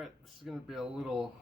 Alright, this is going to be a little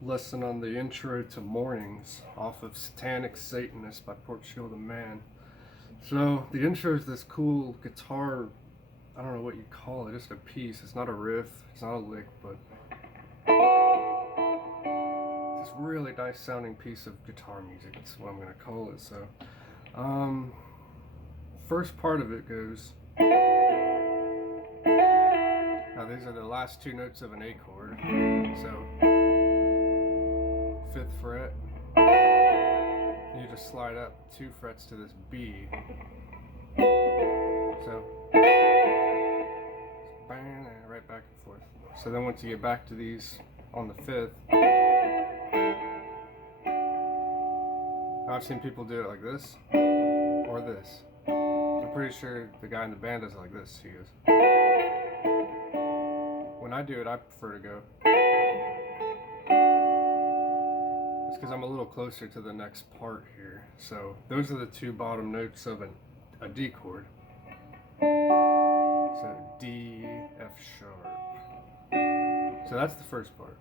lesson on the intro to Mornings off of Satanic Satanist by Portugal the Man. So, the intro is this cool guitar, I don't know what you call it, just a piece. It's not a riff, it's not a lick, but it's this really nice sounding piece of guitar music. That's what I'm going to call it. So, first part of it goes. Now these are the last two notes of an A chord. So 5th fret. And you just slide up 2 frets to this B. So bang, right back and forth. So then once you get back to these on the 5th, I've seen people do it like this or this. I'm pretty sure the guy in the band does it like this. He goes. When I do it, I prefer to go. It's because I'm a little closer to the next part here. So those are the 2 bottom notes of a D chord. So D, F sharp. So that's the first part.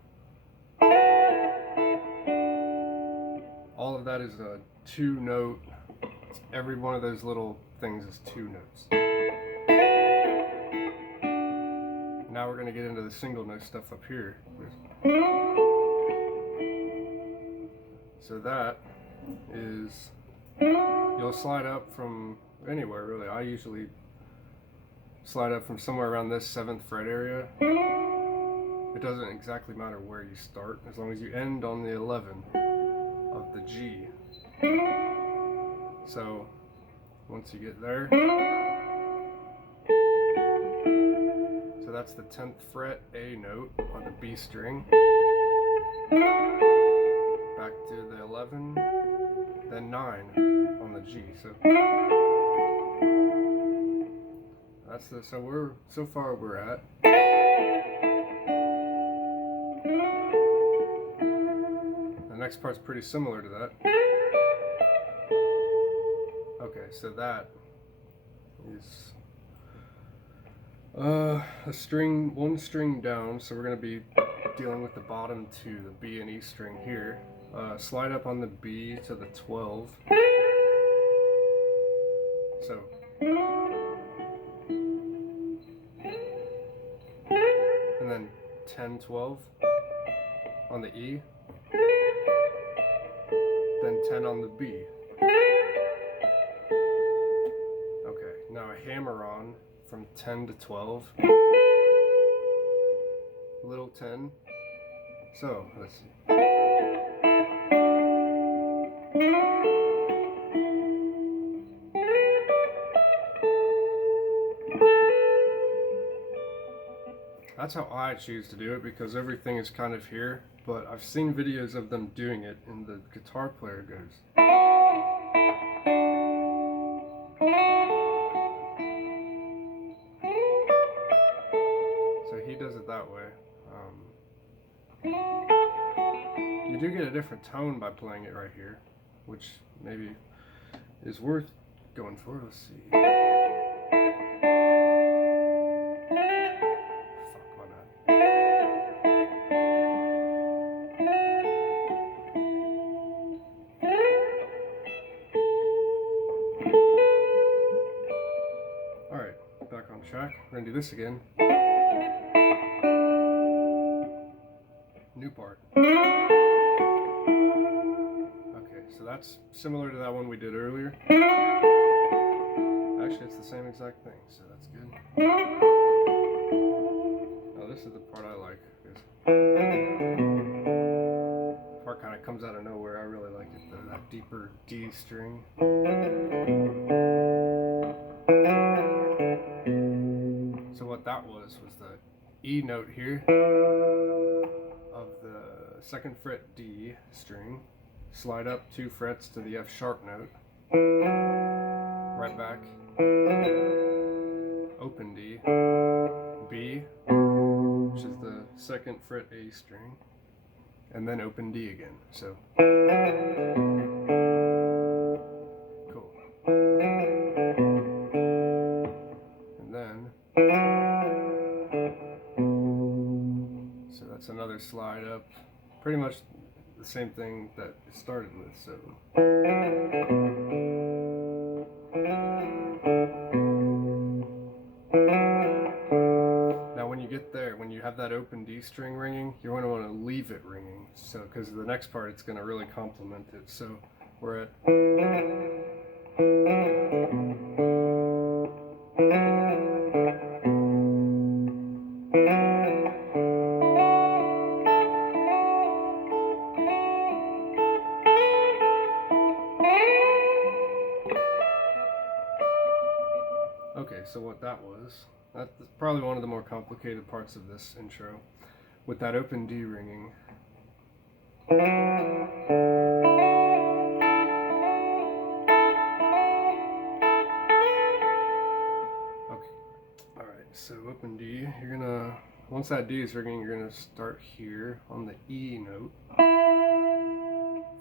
All of that is a 2 note. Every one of those little things is 2 notes. Now we're going to get into the single note stuff up here. So that is, you'll slide up from anywhere really. I usually slide up from somewhere around this 7th fret area. It doesn't exactly matter where you start, as long as you end on the 11 of the G. So once you get there, that's the 10th fret A note on the B string. Back to the 11, then 9 on the G. So that's the so far we're at. The next part's pretty similar to that. Okay, so that is one string down, so we're going to be dealing with the bottom 2, the B and E string here. Slide up on the B to the 12. So and then 10, 12 on the E, then 10 on the B. Okay, now a hammer on from 10 to 12, little 10. So let's see. That's how I choose to do it, because everything is kind of here, but I've seen videos of them doing it and the guitar player goes. He does it that way. You do get a different tone by playing it right here, which maybe is worth going for. Let's see. Fuck, my bad. Alright, back on track. We're gonna do this again. New part. Okay, so that's similar to that one we did earlier. Actually, it's the same exact thing, so that's good. Now this is the part I like. The part kind of comes out of nowhere. I really like it, though. That deeper D string. So what that was the E note here of the 2nd fret D string, slide up 2 frets to the F sharp note, right back, open D, B, which is the 2nd fret A string, and then open D again. So cool. And then that's another slide up. Pretty much the same thing that it started with. So now when you get there, when you have that open D string ringing, you're going to want to leave it ringing. So because the next part it's going to really complement it. So we're at okay, so what that was, that's probably one of the more complicated parts of this intro, with that open D ringing. Okay, alright, so open D, you're gonna, once that D is ringing, you're gonna start here on the E note,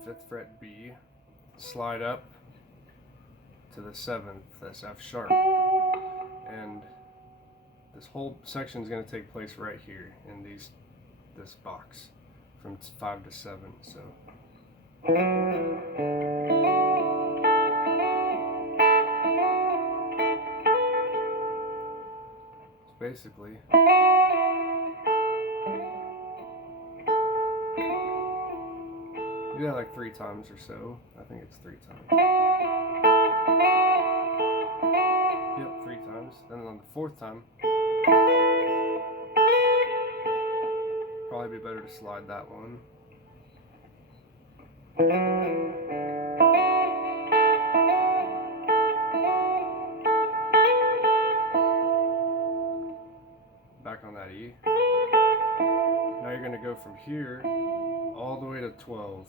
5th fret B, slide up to the 7th, that's F sharp. And this whole section is going to take place right here in this box from 5 to 7. So it's basically do that like 3 times or so. I think it's 3 times. Yep, 3 times. Then on the 4th time, probably be better to slide that one. Back on that E. Now you're going to go from here all the way to 12.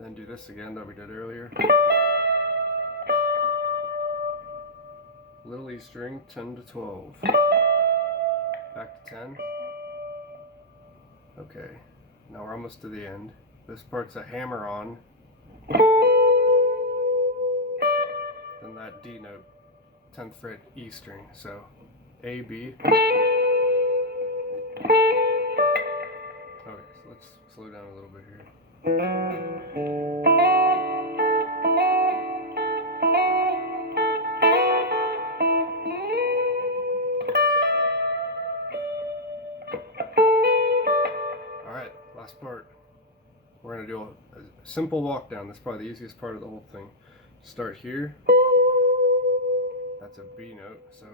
Then do this again that we did earlier. Little E string, 10 to 12. Back to 10. Okay, now we're almost to the end. This part's a hammer on. Then that D note, 10th fret E string. So A, B. Okay, so let's slow down a little bit here. Alright, last part. We're going to do a simple walk down. That's probably the easiest part of the whole thing. Start here. That's a B note, so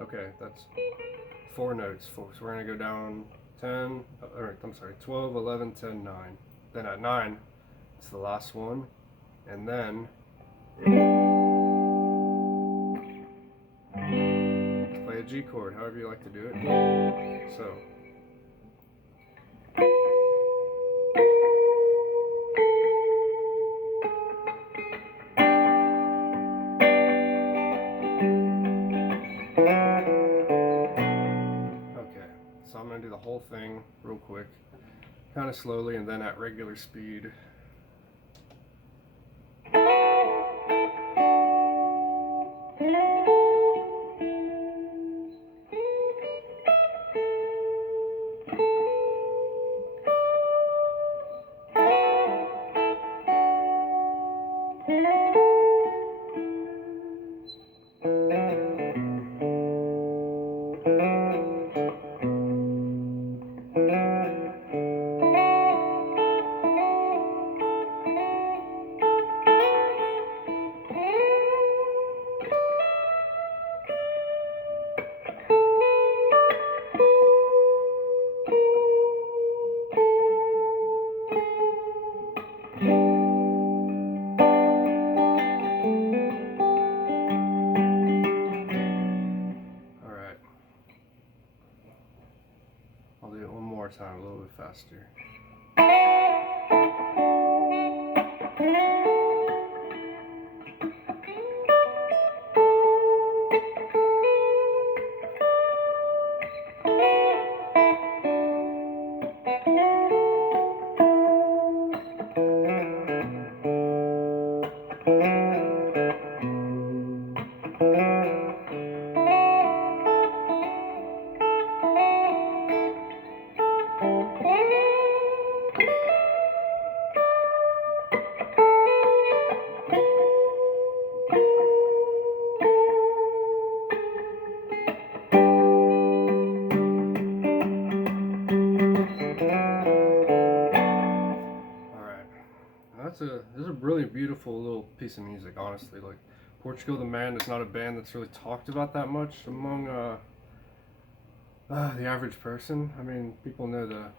okay, that's 4 notes. So we're going to go down 10, or I'm sorry, 12, 11, 10, 9. Then at 9, it's the last one. And then play a G chord, however you like to do it. So I'm going to do the whole thing real quick, kind of slowly, and then at regular speed. I'll do it one more time, a little bit faster. beautiful little piece of music, honestly. Like, Portugal the Man is not a band that's really talked about that much among the average person. I mean, people know the.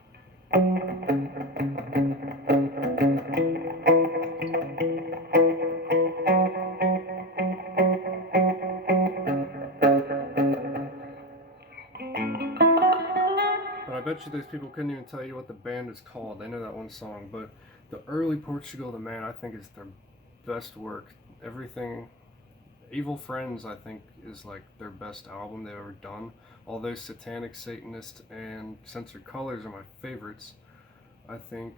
But I bet you those people couldn't even tell you what the band is called. They know that one song, but the early Portugal the Man, I think, is their best work. Everything. Evil Friends, I think, is like their best album they've ever done. Although Satanic Satanist and Censored Colors are my favorites, I think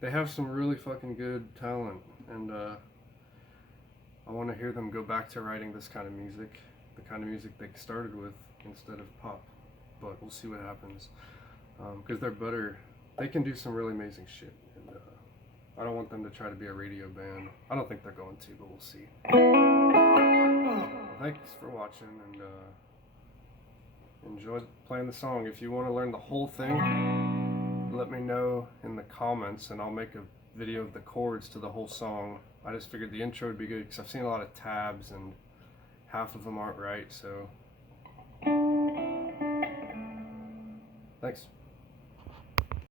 they have some really fucking good talent, and I want to hear them go back to writing this kind of music, the kind of music they started with instead of pop. But we'll see what happens, because they're better. They can do some really amazing shit, and I don't want them to try to be a radio band. I don't think they're going to, but we'll see. Well, thanks for watching, and enjoy playing the song. If you want to learn the whole thing, let me know in the comments, and I'll make a video of the chords to the whole song. I just figured the intro would be good, because I've seen a lot of tabs, and half of them aren't right, so... Thanks.